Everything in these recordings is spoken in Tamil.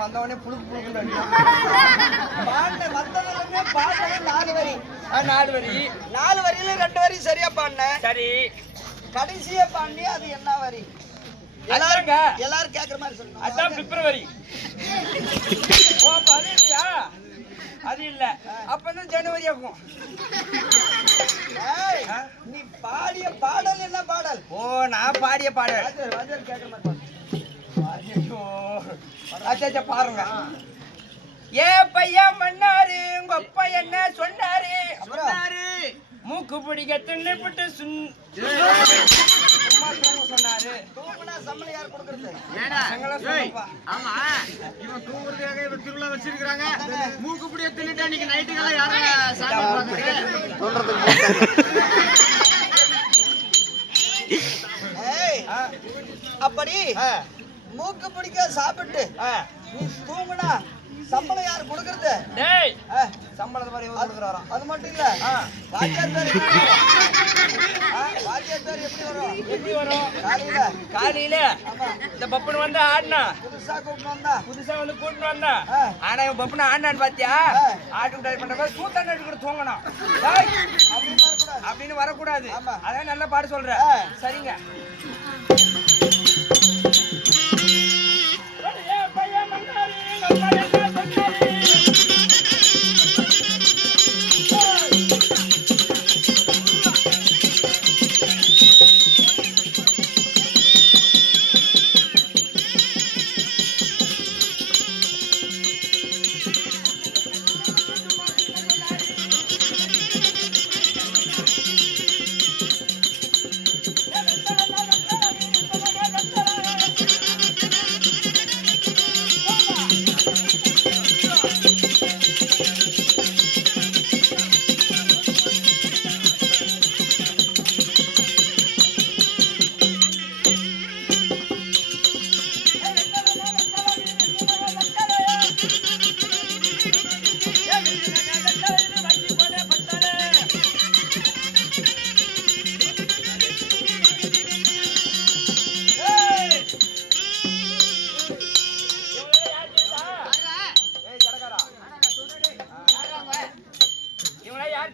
வந்தவனே புழுக்கு புழுக்குன்னு பாடின மத்ததுலமே பாடல 4 வரி 4 வரி 4 வரியில 2 வரி சரியா பாடின சரி கடைசியா பாடி அது என்ன வரி எல்லாரும் கேக்குற மாதிரி சொல்லணும் அதான் பிப்ரவரி ஓ அது இல்லையா அது இல்ல அப்பன்னா ஜனவரி ஆகும் நீ பாடிய பாடல் என்ன பாடல் ஓ நான் பாடிய பாடல் வாஜர் கேக்குற மாதிரி அச்சா பாருங்க ஏ பையன் மன்னாரு உங்க அப்பா என்ன சொன்னாரு மூக்கு பிடிக்க தின்னுபிட்டு சும்மா தூங்க சொன்னாரு தூங்குனா சம்பளம் யார் கொடுக்கறது ஆமா இவன் தூங்குறதுக்காக இவன் திருவிழா வச்சிருக்காங்க மூக்கு பிடிக்க தின்னுட்டு அன்னைக்கு நைட்டுக்கெல்லாம் யாரும் சொல்றது அப்படி மூக்கு பிடிக்க சாப்பிட்டு நீ தூங்குனா சம்பளம் யாரு கொடுக்கறது சம்பளம் மாதிரி கொடுக்குறாராம் அது மட்டும் இல்ல வாத்தியார் பேர் எப்படி வரும் காலையில இந்த பப்புனு வந்து ஆடினா புதுசா வந்து கூட்டிட்டு வந்தா ஆனா இவன் பப்புனு ஆடினான்னு பாத்தியா ஆட்டு ட்ரை பண்ற சூத்தாண்டு கூட தூங்கணும் அப்படின்னு வரக்கூடாது அதான் நல்லா பாடு சொல்ற சரிங்க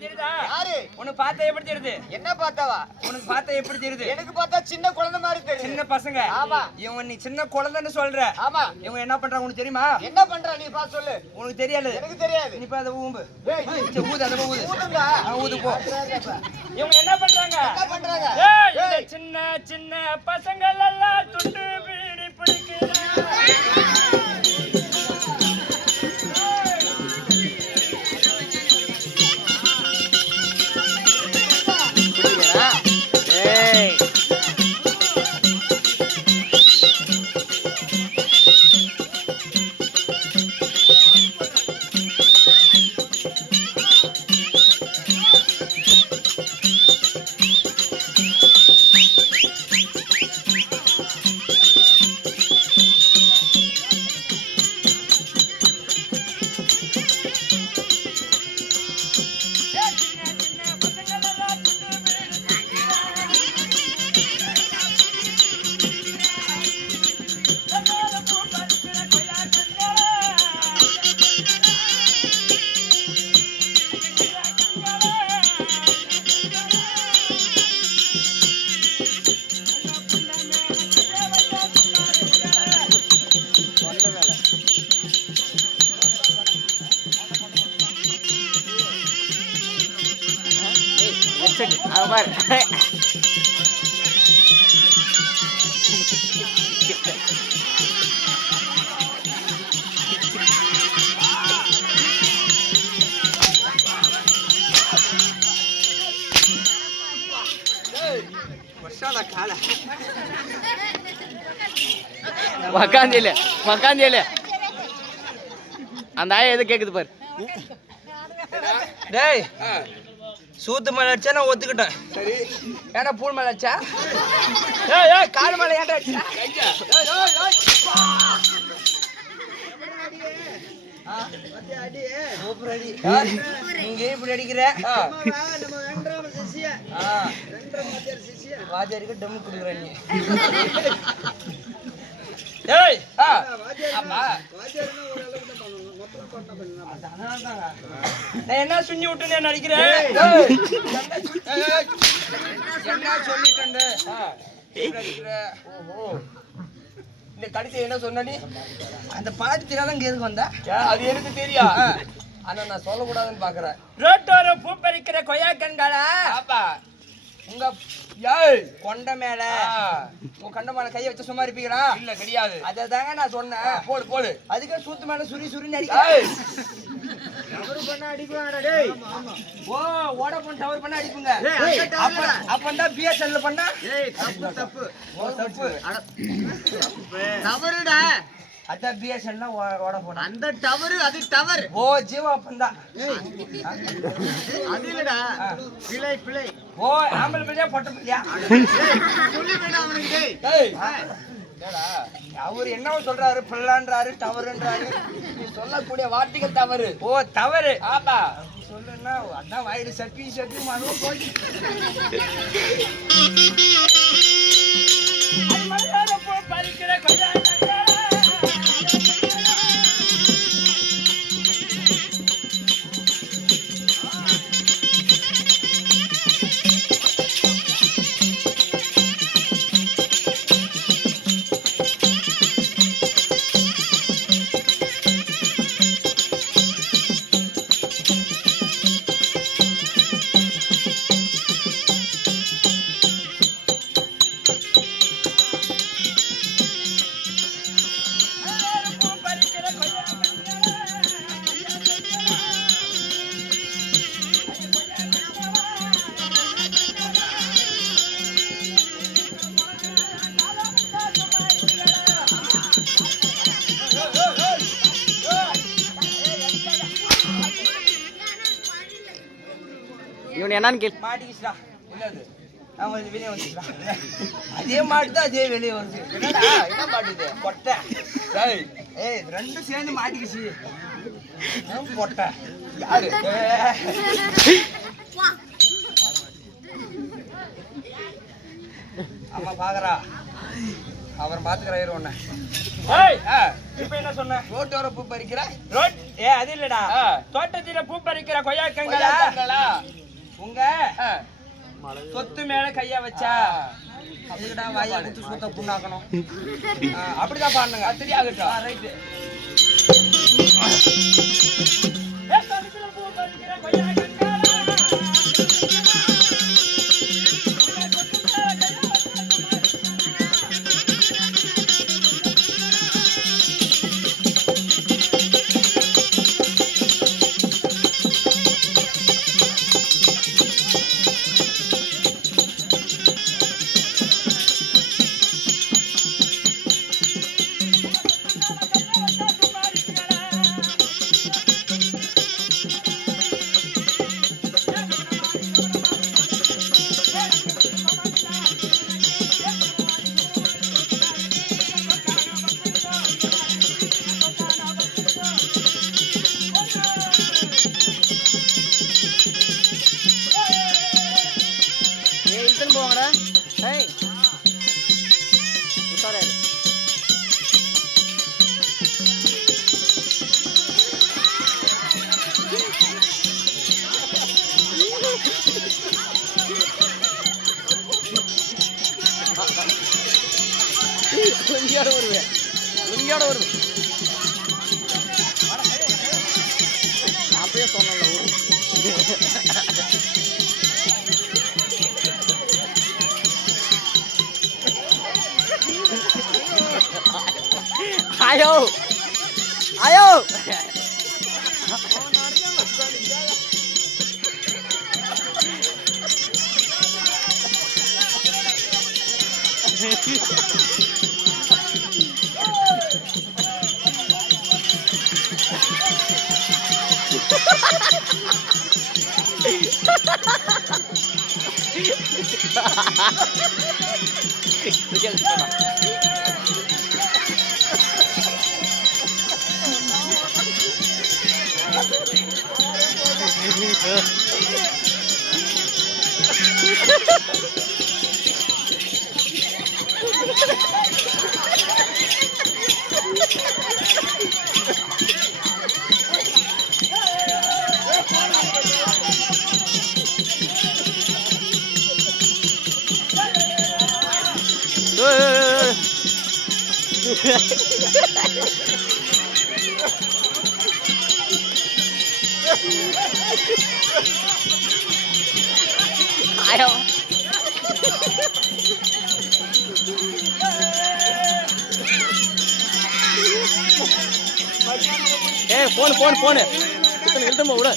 தெரியுதா? யாரு? உனக்கு பார்த்தா எப்படி தெரியுது? என்ன பார்த்தாவா? உனக்கு பார்த்தா எப்படி தெரியுது? எனக்கு பார்த்தா சின்ன குழந்தை மாதிரி தெரியுது. சின்ன பசங்க. ஆமா. இவன் நீ சின்ன குழந்தைன்னு சொல்ற. ஆமா. இவங்க என்ன பண்றாங்க உனக்கு தெரியுமா? என்ன பண்றா நீ பா சொல்லு. உனக்கு தெரியாது. எனக்கு தெரியாது. நீ பா அத ஊம்பு. ஏய் ஊது அத ஊது. ஊதுடா. ஊது போ. இவங்க என்ன பண்றாங்க? என்ன பண்றாங்க? ஏய் இந்த சின்ன சின்ன பசங்க எல்லாம் துண்டு பீடி பிடிக்கிறாங்க. மக்காந்தியில அந்த ஆயா எது கேக்குது பாரு. டேய் சூத்து மேல அடிச்சா நான் ஒத்துக்கிட்டேன். சரி. ஏன்னா பூல் மேல அடிச்சா? ஏய் ஏய் கால் மேல ஏன்டா அடிச்சா? அடி. சூப்பர் அடி. நீங்க இப்படி அடிக்கிற? நம்ம வெங்கராம சிசிய. வெங்கராம வாத்தியார் சிசிய. வாத்தியாருக்கு டம் குடுக்குற நீ. ஏய் வாத்தியார்னா வாத்தியார்னா ஒரு அளவுக்கு தான் பண்ணணும். மொத்தம் பண்ண. நான் என்ன சுண்ணி விட்டு நான் நடிக்கிறேன்? என்ன சொல்லிட்டேன்? ஓஹோ இந்த கடைசி என்ன சொன்ன நீ? அந்த பாட்டு தெரியாத இங்க எதுக்கு வந்தா? அது எனக்கு தெரியும். ஆனா நான் சொல்லக்கூடாதுன்னு பாக்குறேன். ரோட்டோர பூ பறிக்கிற கொய்யா கண்களா? ஆப்பா உங்க ஏய் கொண்ட மேல உன் கண்ட மேல கைய வச்சு சும்மா இருப்பீங்களா? இல்ல கிடையாது. அததாங்க நான் சொன்னேன். போடு போடு. அதுக்கே சூத்து மேல சுரி சுரின்னு அடிக்க. டவர் பண்ண அடிக்குவாங்கடா டேய். ஓ வோடாஃபோன் டவர் பண்ண அடிப்புங்க. அப்பண்டா பிஎஸ்என்எல்ல பண்ணா? ஏய் தப்பு தப்பு. ஓ தப்பு. டவர்டா. அத பிஎஸ்என்எல்ல வோடாஃபோன். அந்த டவர் அது டவர். ஓ ஜீவா பண்டா. அது இல்லடா. Ply ply. ஓ ஆம்பல் பிள்ளையா பொட்ட பிள்ளையா? சொல்லி வேணாம் அவனுக்கு டேய். ஏய் ஏடா அவர் என்ன சொல்றாரு? பிள்ளான்றாரு டவர்ன்றாரு. நீ சொல்லக்கூடிய வார்த்தைகள் தவறு. ஓ தவறு. ஆப்பா சொல்லுன்னா அதான் வாயிடு சப்பி சப்பி மனோ போய் மலையாள போ பறிக்கிற கொய்யா இவன் என்னன்னு கேள். மாட்டிக்கிச்சா என்னது? அவன் வெளியே வந்துச்சுடா. அதே மாட்டு தான் அதே வெளியே வருது. என்னடா என்ன மாட்டுது? பொட்டை. ஏய் ஏய் ரெண்டும் சேர்ந்து மாட்டிக்கிச்சு. பொட்டை யாரு? அம்மா பாக்குறா. அவன் பாத்துக்கிறாரு உன்ன. ஏய் இப்போ என்ன சொன்ன? ரோட்டோர பூ பறிக்கிற ரோட் அது இல்லடா. தோட்டத்தில பூ பறிக்கிற கொய்யாக்கங்களா கொய்யாக்கங்களா? உங்க சொத்து மேல கையா வச்சா அதுக்குடா வாயை குத்து சுத்த புண்ணாக்கணும். அப்படிதான் பாருங்க. கத்திரி ஆகட்டும். ரைட். ஏய் இழுத்துன்னு போங்கடா. ஏய் உஷாரா இரு. லுங்கியோட வருவேன். லுங்கியோட வருவேன். அப்படியே சொன்னல ஒரு आयो आयो आयो ए फोन फोन फोन इतने इल्तम उड़ा